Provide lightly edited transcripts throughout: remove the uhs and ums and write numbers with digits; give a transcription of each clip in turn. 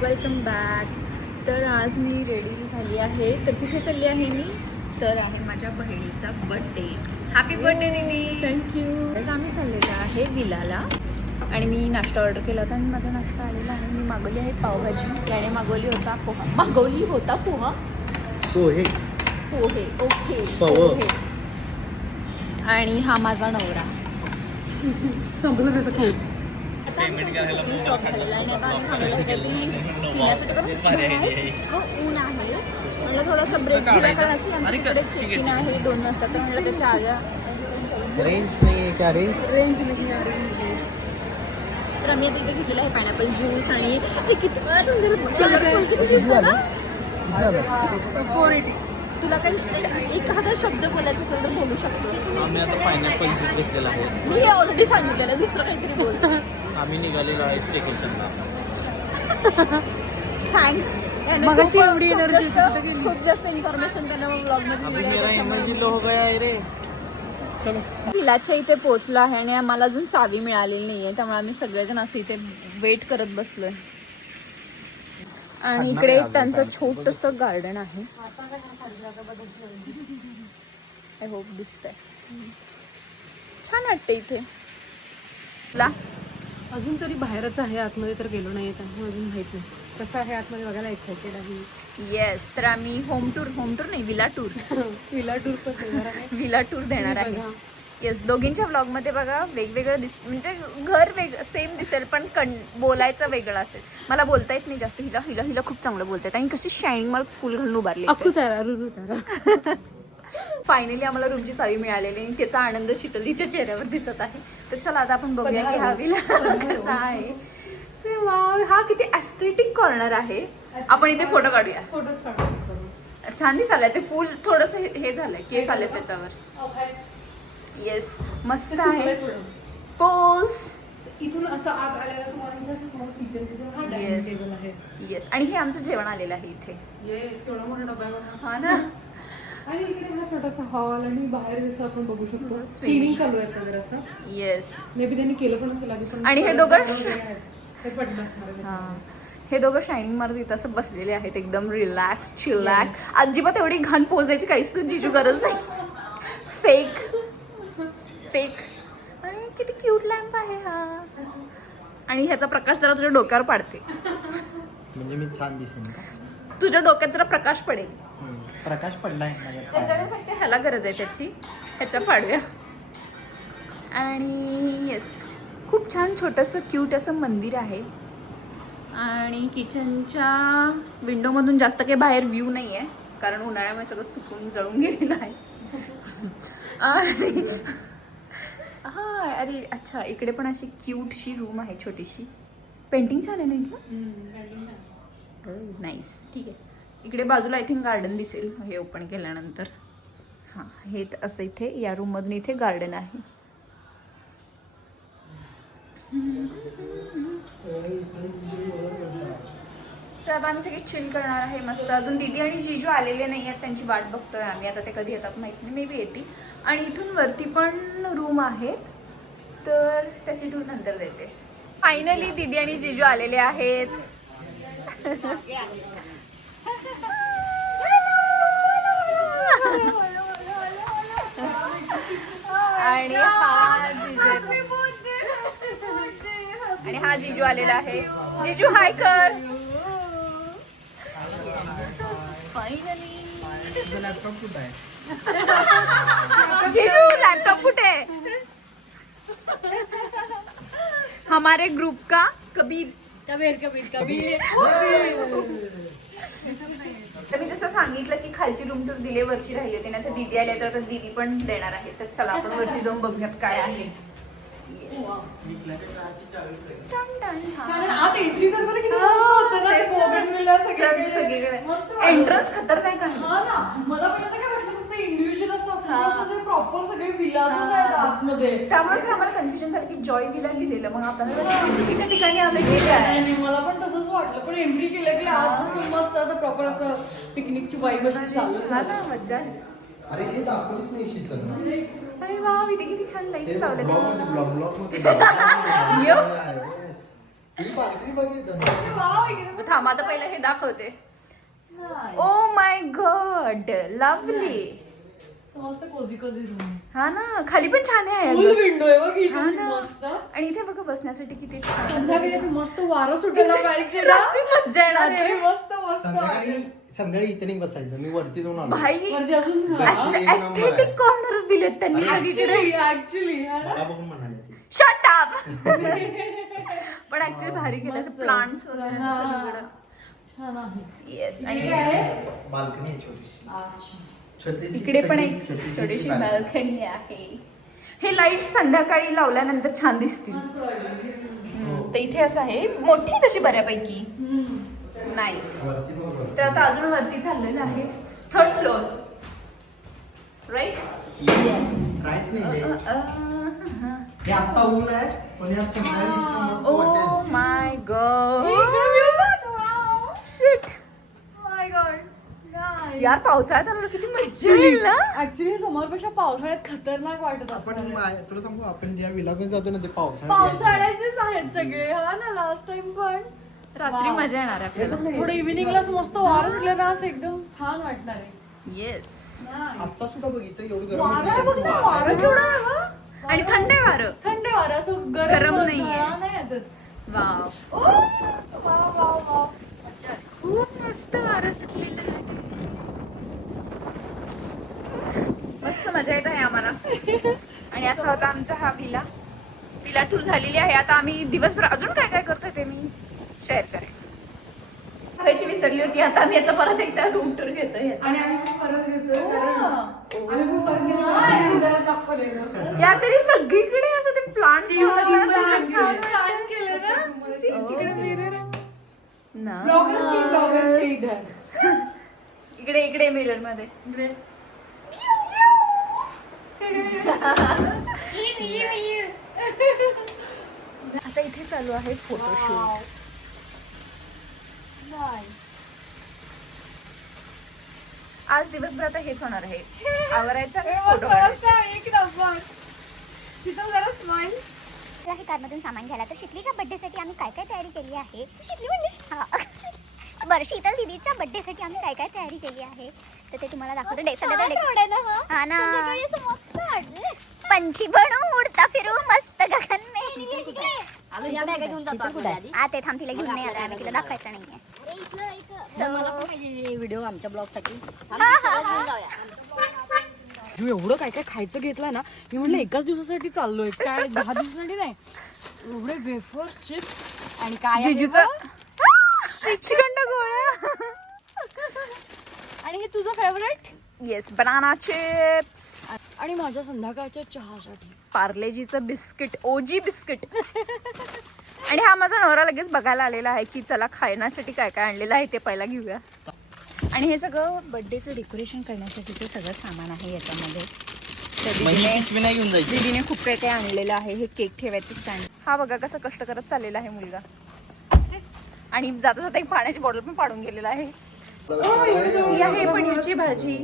Welcome back. तर आज मी ready झाली आहे. तर कुठे चालली आहे मी? तर आहे माझ्या बहिणीचा बर्थडे. हॅपी बर्थडे दीदी. थँक्यू. तर आम्ही चाललेलो आहे विलाला आणि मी नाश्ता ऑर्डर केला होता आणि माझा नाश्ता आलेला आहे. मी मागवली आहे पावभाजी. याने मागवली होता पोहा. पोहे. ओके पोहे. आणि हा माझा नवरा. संपलं त्याचं खूप. स्टॉप झालेला आणि आता आम्ही थांबलेलो काहीतरी पिण्यासाठी ऊन आहे. म्हणलं थोडंसं ब्रेक घ्या कारण असेल आमच्याकडे चेक इन आहे 2 वाजता. तर म्हणलं त्याच्या आल्या रेंज नाही आहे क्या रे? रेंज नाही आहे. तर आम्ही तिथे घेतलेलं आहे पायनॅपल ज्यूस आणि हे किती कलरफुल किती दिसतं ना. 480. तुला काही एखादा शब्द बोलायचा असेल तर बोलू शकतोस. आम्ही आता पायनॅपल ज्यूस घेतलेला आहे. मी हे ऑलरेडी सांगितलेलं दुसरं काहीतरी बोल. आम्ही निघालेलो आहे स्टेकेशनला. थँक्स. मगाशी एवढी एनर्जी खूप जास्त इन्फॉर्मेशन त्यांना ब्लॉग मध्ये रे. चलो विलाच्या इथे पोहोचलो आहे आणि आम्हाला अजून चावी मिळालेली नाहीये. त्यामुळे आम्ही सगळेजण असं इथे वेट करत बसलोय. आणि इकडे त्यांचं छोटस गार्डन आहे. आय होप दिसतंय. छान वाटतं इथे. अजून तरी बाहेरच आहे, आतमध्ये तर गेलो नाही त्यामुळे अजून माहित नाही कसं आहे आतमध्ये बघायला एक्साइटेड आहे. येस. तर आम्ही होम टूर नाही विला टूर विला टूर पण देणार आहे. विला टूर देणार आहे. येस. दोघींच्या व्लॉग मध्ये बघा वेगवेगळं म्हणजे घर सेम दिसेल पण बोलायचं वेगळं असेल. मला बोलता येत नाही जास्त. हिला खूप चांगलं बोलता येत आणि कशी शायनिंग मला फुल घालून उभारली. रुरू तारा. फायनली आम्हाला रूमची चावी मिळालेली आणि त्याचा आनंद शीतलीच्या चेहऱ्यावर दिसत आहे. तर चला आता आपण बघूया की हा विला कसा आहे. ते वाव, हा किती एस्थेटिक कॉर्नर आहे. आपण इथे फोटो काढूया. फोटोच काढतो. छान दिसायला. ते फुल थोडस हे झालंय, केस आले त्याच्यावर. येस मस्त आहे. पोज. इथून असं आत आल्याला तुम्हाला किचन हा डायनिंग टेबल आहे. येस. आणि हे आमचं जेवण आलेलं आहे इथे. येस. केवढा मोठा डबा आहे. हा ना. आणि इकडे हा छोटासा हॉल आणि बाहेर जसं आपण बघू शकतो क्लिनिंग चालू आहे तर असं. येस. मे बी त्यांनी केलं पण असेल आधी पण. आणि हे दोघं ते पडलं असणार आहे. हे दोघं शायनिंग मारत इथं असं बसलेले आहेत एकदम रिलॅक्स चिलॅक्स. अजिबात एवढी घाण पोजायची काहीच तू जिजू गरज नाही. फेक. आणि किती क्यूट लॅम्प आहे हा. आणि ह्याचा प्रकाश जरा तुझ्या डोक्यावर पाडते. म्हणजे मी छान दिसेन. तुझ्या डोक्यात जरा प्रकाश पडेल. प्रकाश पडलाय. त्याच्यापेक्षा ह्याला गरज आहे त्याची. ह्याच्या पाडूया. आणि येस खूप छान छोटंसं क्यूट असं मंदिर आहे. आणि किचनच्या विंडोमधून जास्त काही बाहेर व्ह्यू नाही आहे कारण उन्हाळ्यामुळे सगळं सुकून जळून गेलेलं आहे. आणि हा अरे अच्छा इकडे पण अशी क्यूटशी रूम आहे छोटीशी. पेंटिंग छान आहे ना इथलं. नाईस. ठीक आहे. इकडे बाजूला आय थिंक गार्डन दिसेल हे ओपन केल्यानंतर. हां हे असं इथे या रूममधून इथे गार्डन आहे. तर आता आम्ही सगळे चिल करणार आहे मस्त. अजून दीदी आणि जीजू आलेले नाही आहेत. त्यांची वाट बघतोय आम्ही. आता ते कधी येतात माहित नाही. मे बी येतील. आणि इथून वरती पण रूम आहेत तर त्याची टूर नंतर देते. फायनली दीदी आणि जीजू आलेले आहेत. आणि हा जीजू आलेला आहे. जीजू हाय कर. फायनली जीजू लैपटॉप कुठे है? हमारे ग्रुप का कबीर. तर मी जसं सांगितलं की खालची रूम टूर दिले वरची राहिली होती ना. तर दीदी आल्या तर दीदी पण देणार आहे. तर चला आपण वरती जाऊन बघूयात काय आहे. सगळीकडे एंट्रन्स खतरनाक आहे. मला इंडिव्हिज्युअल असं प्रॉपर सगळे विलाजच आहेत आतमध्ये. त्यामुळे आम्हाला कन्फ्युजन झालं की जॉय विला दिलेलं मग आपल्याला चुकीच्या ठिकाणी आलं गेले. मला पण तसंच वाटलं पण एंट्री केलं की आतपासून मस्त असं प्रॉपर असं पिकनिकची वाईब अशी चालू झाला. मज्जा. अरे हे दाखवलीच नाही शीतल. अरे वा इथे किती छान लाईट्स लावले. ब्लॉग मध्ये थांब आता पहिलं हे दाखवते. Oh my God, lovely. मस्त कोझी कोझी रूम. हा ना, खाली पण छान आहे फुल अगं. विंडो आहे बघ हा इथे ना. मस्त. आणि इथे बघा बसण्यासाठी किती छान. संध्याकाळी असं मस्त वारं सुटायला पाहिजे ना. रात्री मज्जा येणार रात्री आहे. मस्त मस्त संध्याकाळी इथे नाही बसायचं, मी वरती जाऊन आलो. भाई वरती अजून एस्थेटिक कॉर्नर्स दिलेत त्यांनी सगळीकडे. ऍक्च्युली मला बघून म्हणाले ती. Shut up. पण ऍक्च्युली भारी केलं प्लांट्स वगैरे हा. सगळीकडे. छान आहे. येस. आणि बाल्कनी आहे छोटीशी. अच्छा. छोटीशी इकडे पण एक छोटीशी छोटीशी balcony. बाल्कनी आहे. हे लाईट संध्याकाळी लावल्यानंतर छान दिसतील. मस्त वाटलं. तर इथे असं आहे, मोठी आहे तशी बऱ्यापैकी. नाईस. वरती बघ वरती. तर आता अजून वरती चाललेलं आहे 3rd फ्लोअर, राईट? राईट नाही ते. हे आता ऊन आहे, पण या संध्याकाळी इतकं मस्त ओ वाटेल. माय गॉड, शिट, माय गॉड. यार पावसाळ्यात आलो किती मज्जा येईल ना. ऍक्च्युली समोरपेक्षा पावसाळ्यात खतरनाक वाटत आपण असतं. तुला सांगू, आपण ज्या विलामध्ये जातो ना ते पावसाळ्यात पावसाळ्याचेच आहेत सगळे. हा ना, लास्ट टाइम पण रात्री Wow. मजा येणार आहे आपल्याला. थोडं इव्हिनिंगला मस्त वारं सुटलं ना, असं एकदम छान वाटणार आहे. येस. आता सुद्धा बघितलं एवढं गरम वारं आहे होतंय. बघ ना, वारं केवढं आहे बघ. आणि थंड आहे वारं. थंड वारं, असं गरम नाहीये. नाही वाटत. Wow, wow wow wow. खूप मस्त वारं सुटलेलं आहे. मस्त मजा येत आहे आम्हाला. आणि असा होता आमचा हा विला टूर झालेली आहे. आता आम्ही दिवसभर अजून काय काय करतोय ते मी शेअर करेन. व्हायची विसरली होती, आता आम्ही याचा परत एकदा रूम टूर घेतोय. आणि आम्ही खूप परत घेतोय कारण आम्ही खूप परत गेलो आणि उद्या दाखवलेलं. या तरी सगळीकडे असं ते प्लांट छान केलं ना. तिकडे मिरर ना, ब्लॉगर्स इधर. इकडे इकडे मिरर मध्ये. आता इथे चालू आहे फोटोशूट. आज दिवसभर आता हेच होणार आहे, आवरायचा फोटो काढायचा. एक नंबर. शीतल जरा स्माइल. आहे कारमधून सामान घ्यायला. तर शितलीच्या बर्थडेसाठी आम्ही काय काय तयारी केली आहे. तू शितली म्हणलीस? हा बरं, शीतल दीदीच्या बर्थडेसाठी आम्ही काय काय तयारी केली आहे तर ते तुम्हाला दाखवतो. हा ना, पंछी बनू उडता फिरू मस्त गगन में. ते थांब, तिला घेऊन नाही आला, तिला दाखवायचं नाहीये. व्हिडिओ आमच्या ब्लॉग साठी तू एवढं काय काय खायचं घेतलं ना. मी म्हटलं एकाच दिवसासाठी चाललोय काय, 10 दिवसासाठी नाही. एवढे वेफर्स, चिप्स आणि काय जिजूचा श्रीखंड गोळ्या. आणि हे तुझं फेवरेट. Yes, banana chips. आणि माझ्या संध्याकाळच्या चहासाठी पार्लेजीचं बिस्किट, ओजी बिस्किट. आणि हा माझा नवरा लगेच बघायला आलेला आहे की चला खाण्यासाठी काय काय आणलेलं आहे ते पहिला घेऊया. आणि हे सगळं बर्थडेचं डेकोरेशन करण्यासाठीचं सगळं सामान आहे याच्यामध्ये. दीदीने खूप काही काही आणलेलं आहे. हे केक ठेवायचं स्टँड. हा बघा कसं कष्ट करत चाललेला आहे मुलगा. आणि जाता जाता एक पाण्याची बॉटल पण पाडून गेलेला आहे. ही आहे पनीरची भाजी,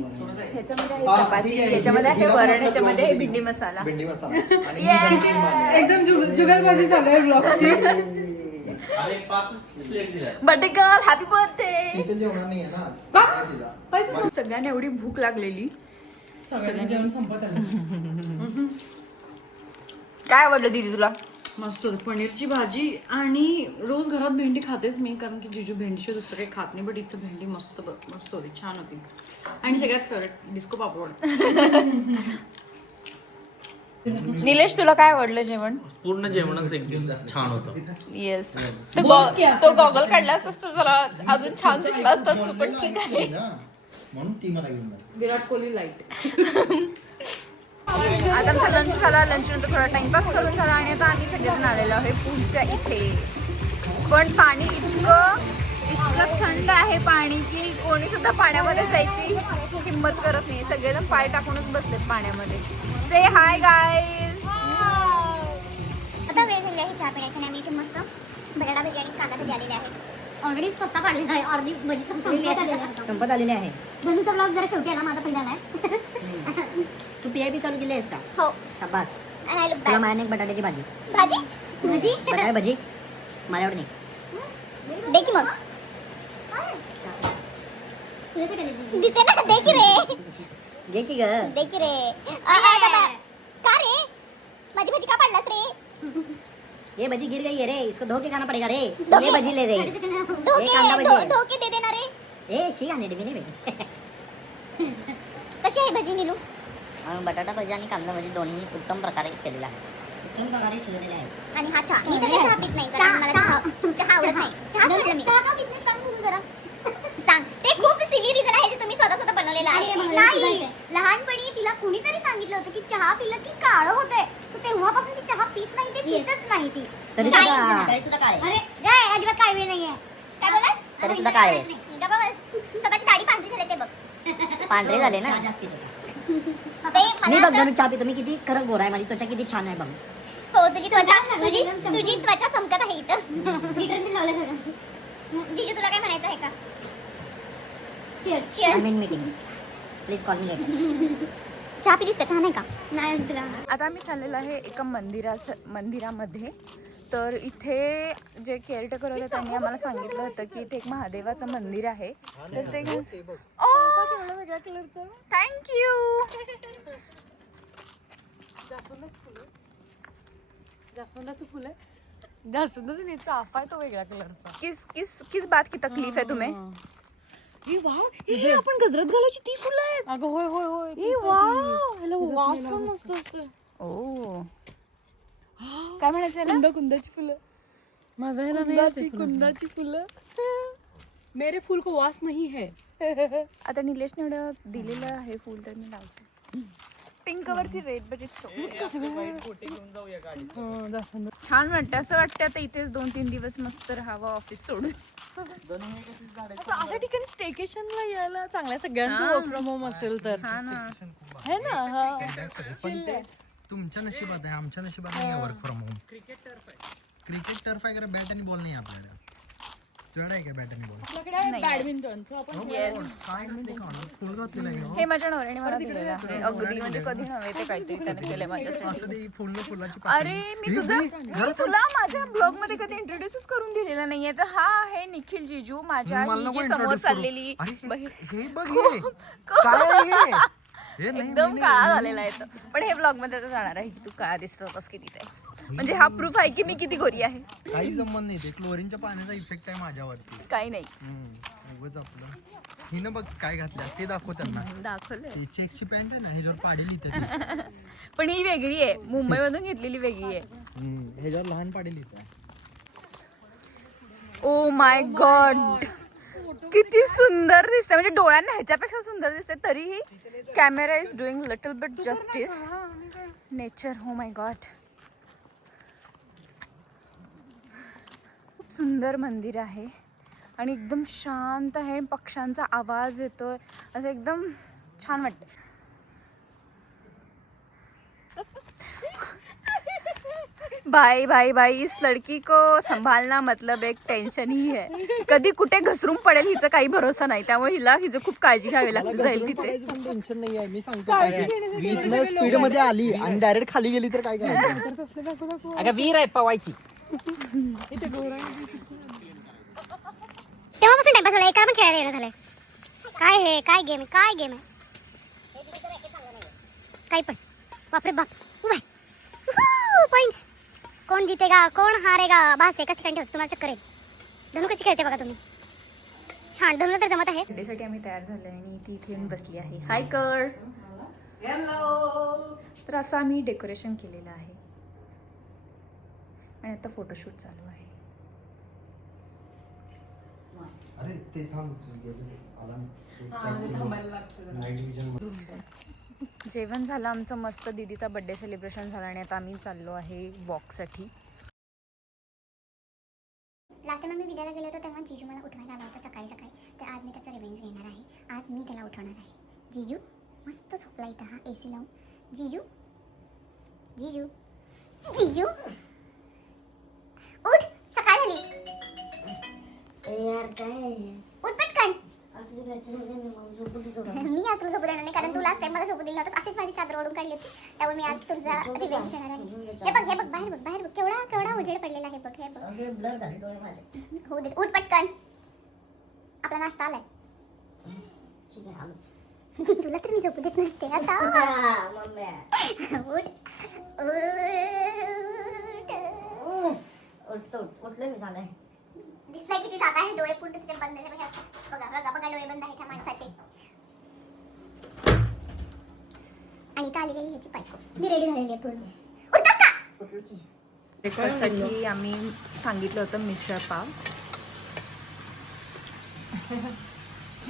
ह्याच्यामध्ये आहे चपाती, याच्यामध्ये आहे वरण, ह्याच्यामध्ये आहे भेंडी मसाला. भेंडी मसाला आणि ही गणपती मान. एकदम जुगलबाजी चालू आहे ब्लॉगची. Birthday girl, happy birthday. Sheetal जेवणार नाहीये ना आज. तिला. सगळ्यांना एवढी भूक लागलेली. सगळ्यांनी जेवण संपत आलं. काय आवडलं दीदी तुला? मस्त होतं. पनीरची भाजी. आणि रोज घरात भेंडी खातेच मी, कारण की जिजू भेंडीशिवाय दुसरं काही खात नाही. बट इथं भेंडी मस्त मस्त होती, छान होती. आणि सगळ्यात फेवरेट डिस्को पापड. निलेश तुला काय आवडलं जेवण? पूर्ण जेवणच एकदम छान होतं. येस. तो गॉगल काढला असतास तर जरा अजून छान दिसला असतास तू, पण ठीक आहे. म्हणून ती मला घेऊन जाते. विराट कोहली लाईट. आता आमचा लंच झाला, लंच नंतर थोडा टाइमपास करून झाला. आणि आता आम्ही सगळेजण आलेलो आहे पूलच्या इथे. पण पाणी इतकं थंड आहे पाणी की कोणी सुद्धा पाण्यामध्ये जायची हिंमत करत नाही. सगळेजण पाय टाकूनच बसलेत पाण्यामध्ये. से हाय गाईज. आता वेळ झाली आहे चहा पिण्याची आणि आम्ही इथे मस्त बटाटा भजी आणि कांदा भजी आलेले आहेत. ऑलरेडी स्वस्ता पाडलेला आहे, अर्धी भजी संपत आलेले आहे. धनुचा ब्लॉग जरा शेवटी आला, माझा पहिला आहे. तू PIP चालू केली आहेस का? हो. शाबास. And I look तुला back. मायाने एक बटाट्याची भाजी. भाजी भजी बटाटा भजी माझ्याकडे नाही. दे की मग. दिसे ना, दे की रे, घे की ग. दे की रे. का रे माझी भाजी का पाडलास रे? ये भजी गिर गई है रे, इसको धो के खाना पड़ेगा रे. ये भजी ले रे. ये कांदा भजी. धोके दे देना रे. ए शी खाणे मी नाही भेटली. कशी आहे भजी नीलू? बटाटा भजी आणि कांदा भजी दोन्ही उत्तम प्रकारे केलेला आहे. उत्तम प्रकारे शिजलेले आहे. आणि हा चहा. मी तर चहा पीत नाही, कारण मला चहा आवडत नाही. चहा सोडलं मी. चहा का पीत नाही सांग तू जरा. सांग. ते खूप सिली रिझन आहे जे तुम्ही स्वतः बनवलेलं आहे. नाही, लहानपणी तिला कुणीतरी सांगितलं होतं की चहा पिलं की काळं होतंय. सो तेव्हापासून ती चहा पीत नाही, ते पितच नाही ती. तरी सुद्धा काळे. अरे काय, अजिबात काय वेळ नाहीये. काय बोलास? तरी सुद्धा काळे. गप्पा बस. स्वतःची दाढी पांढरी झाली ते बघ. पांढरे झाले ना. ते मी मला बघ असं- मी चहा पितो. मी किती खरं गोरा आहे. माझी त्वचा किती छान आहे बघ. हो, तुझी त्वचा चमकत आहे इथं. जीजू तुला काय म्हणायचं आहे का? Cheers. Meeting please call me later. चहा पिलीस का? चहा नाही का? नाही तुला. आता आम्ही चाललेलो आहे एका मंदिरामध्ये. तर इथे जे केअरटेकर होते त्यांनी आम्हाला सांगितलं होतं की इथे एक महादेवाचं मंदिर आहे. तर ते वेगळ्या कलरचं. थँक्यू. जास्वंदाचं फुल आहे. जास्वंदाचं नाही, चाफा आहे तो वेगळ्या कलरचा. किस किस किस बात की तकलीफ है तुम्हें? हे वाव, हे आपण गजरात घालायची ती फुलं आहेत. अगं होय होय होय. हे वाव, ह्याला वास पण मस्त असतोय. ओ, काय म्हणायचं ना? कुंदाची फुलं. माझा ह्याला नाही कुंदाची फुलं. मेरे फूल को वास नहीं है. आता निलेशने एवढं दिलेलं आहे फुल, तर मी लावते. पिंक वरती रेड, बट इट्स छान वाटतं. असं वाटतं आता इथेच 2-3 दिवस मस्त राहावं ऑफिस सोडून. अशा ठिकाणी स्टेकेशनला यायला चांगल्या सगळ्यांचं वर्क फ्रॉम होम असेल तर. हा ना. है ना. हा. पण ते तुमच्या नशिबात आहे, आमच्या नशिबात नाही work from home. Cricket turf आहे का? बॅट आणि बॉल नाही आपल्याकडे. तुझ्याकडे आहे का बॅट आणि बॉल? आपल्याकडे आहे बॅडमिंटन. आपण Yes. काय करते का? फुल घातलेलं आहे का? हे माझ्या नवऱ्याने मला दिलेलं आहे. अगदी म्हणजे कधी नव्हे ते काहीतरी त्याने केलंय माझ्यासाठी. असं ते फुल फुलाची अरे मी तुला माझ्या ब्लॉग मध्ये कधी इंट्रोड्यूसच करून दिलेला नाहीये. तर हा आहे निखिल जीजू, माझ्या ही जी समोर चाललेली बहीण. हे बघ हे. काय आहे हे? हे नाही, एकदम काळा झालेला आहे तो. पण हे ब्लॉग मध्ये आता जाणार आहे की तू काळा दिसतो बस किती ते. म्हणजे हा प्रूफ आहे की मी किती गोरी आहे. काही संबंध नाही. ते क्लोरीनच्या पाण्याचा इफेक्ट आहे माझ्यावरती. काही नाही. उगाच आपलं. हिनं बघ काय घातलं ते दाखव त्यांना. दाखवलंय. ती चेकची पॅन्ट आहे ना, ह्याच्यावर पाडेली इथे. पण ही वेगळी आहे, मुंबई मधून घेतलेली वेगळी आहे. ह्याच्यावर लहान पाडेली इथे. ओ माय गॉड, किती सुंदर दिसते. म्हणजे डोळ्यांना ह्याच्यापेक्षा सुंदर दिसते. तरीही camera is doing little bit justice. Nature. Oh my God, खूप सुंदर मंदिर आहे आणि एकदम शांत आहे. पक्ष्यांचा आवाज येतोय, असं एकदम छान वाटतं. भाई भाई भाई, इस लड़की को संभालना मतलब एक टेंशन ही है. कधी कुठे घसरून पडेल हिचं काही भरोसा नाही. त्यामुळे हिचं खूप काळजी घ्यावी लागते जाईल तिथे. टेन्शन नाही आहे. मी सांगतो काय आहे. इथनं स्पीड मध्ये आली आणि डायरेक्ट खाली गेली तर काय करायचं? अगं वीर आहे पवायची. तेव्हापासून टाइमपास झाला. एका पण खेळायला येणं झालंय. काय हे? काय गेम आहे? काय गेम आहे? काही पण. बापरे बाप. पॉइंट्स. कोण जितेगा कोण हारेगा बास एकच ठिकाणी ठेवतो. तुम्हाला करेल. धनु कशी खेळते बघा तुम्ही. छान. धनुला तर जमत आहे. बर्थडेसाठी आम्ही तयार झालोय आणि ती इथे येऊन बसली आहे. हाय कर. तर असं आम्ही डेकोरेशन केलेलं आहे आणि आता फोटोशूट चालू आहे. अरे ते थांब. जेवण झालं आमचं मस्त. दीदीचा बर्थडे सेलिब्रेशन झाला आणि आता आम्ही चाललो आहे वॉकसाठी. लास्ट टाइम मी विल्याला गेलो होतो तेव्हा जीजू मला उठवायला आला होता सकाळी सकाळी. तर आज मी त्याचा रिव्हेंज घेणार आहे. आज मी त्याला उठवणार आहे. जीजू मस्त झोपला इथं हा AC लावून. जीजू जीजू जीजू उठ. सकाळ झाली. यार काय उठ पटकन. असं झोपू मी आज तुला झोपू देणार नाही, कारण तू लास्ट टाइम मला झोपू दिली नव्हतं. अशीच माझी चादर ओढून काढली होती. त्यामुळे मी आज तुझा रिव्हेंज घेणार आहे. हे बघ हे बघ बाहेर बघ बाहेर बघ. केवढा केवढा उजेड पडलेला आहे बघ. हे बघ. ब्लर झाले डोळे माझे. हो दे. उठ पटकन. आपला नाश्ता आलाय. ठीक आहे आलोच. तुला तर मी झोपू देत नसते आता. मम्मी उठ उठलोय मी सांगाय. दिसलाय किती जागा आहे. डोळे पूर्ण तुझे बंद आहे. बघा बघा बघा डोळे बंद आहेत त्या माणसाचे. आणि इथं आलेली आहे ह्याची बायको. मी रेडी झालेली आहे पूर्ण. उठतोस का? उठलो की. ब्रेकफास्टसाठी आम्ही सांगितलं होतं मिसळ पाव.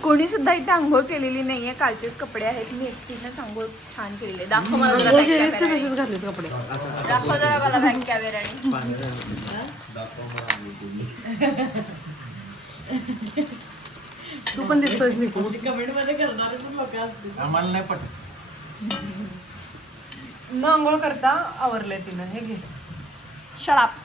कोणी सुद्धा इथे आंघोळ केलेली नाहीये. कालचेच कपडे आहेत. मी एकटीनेच आंघोळ छान केलेली आहे. दाखव मला जरा back camera ने. तसेच घातलेच कपडे. दाखव जरा मला बॅक कॅमेराने. तू पण दिसतोयस निकू. आम्हाला नाही पटत. न आंघोळ करता आवरलंय तिनं. हे घे. शट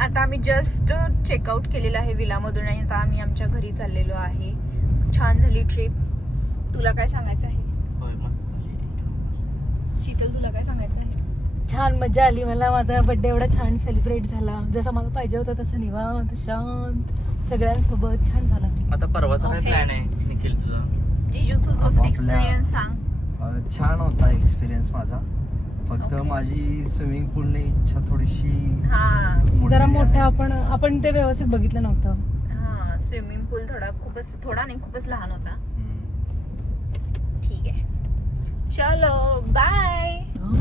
आता आम्ही जस्ट चेकआउट केलेलं आहे विलामधून आणि आता आम्ही आमच्या घरी चाललेलो आहे. छान झाली ट्रिप. तुला काय सांगायचं आहे होय मस्त झाली. शीतल? तुला काय सांगायचं आहे? छान मजा आली मला. माझा बर्थडे एवढा छान सेलिब्रेट झाला. जसा मला पाहिजे होता तसं निवांत शांत सगळ्यांसोबत छान झाला. आता परवाचा काय Okay. प्लॅन आहे निखिल तुझा? जिजू तुझं आपल्या- एक्सपिरियन्स सांग. छान होता एक्सपिरियन्स माझा. फक्त Okay. माझी स्विमिंग पूलने इच्छा थोडीशी हा मोडलेली जरा आहे. मोठा आपण ते व्यवस्थित बघितलं नव्हतं. हा स्विमिंग पूल थोडा नाही खूपच लहान होता. हम्म. ठीक आहे चलो बाय. हा.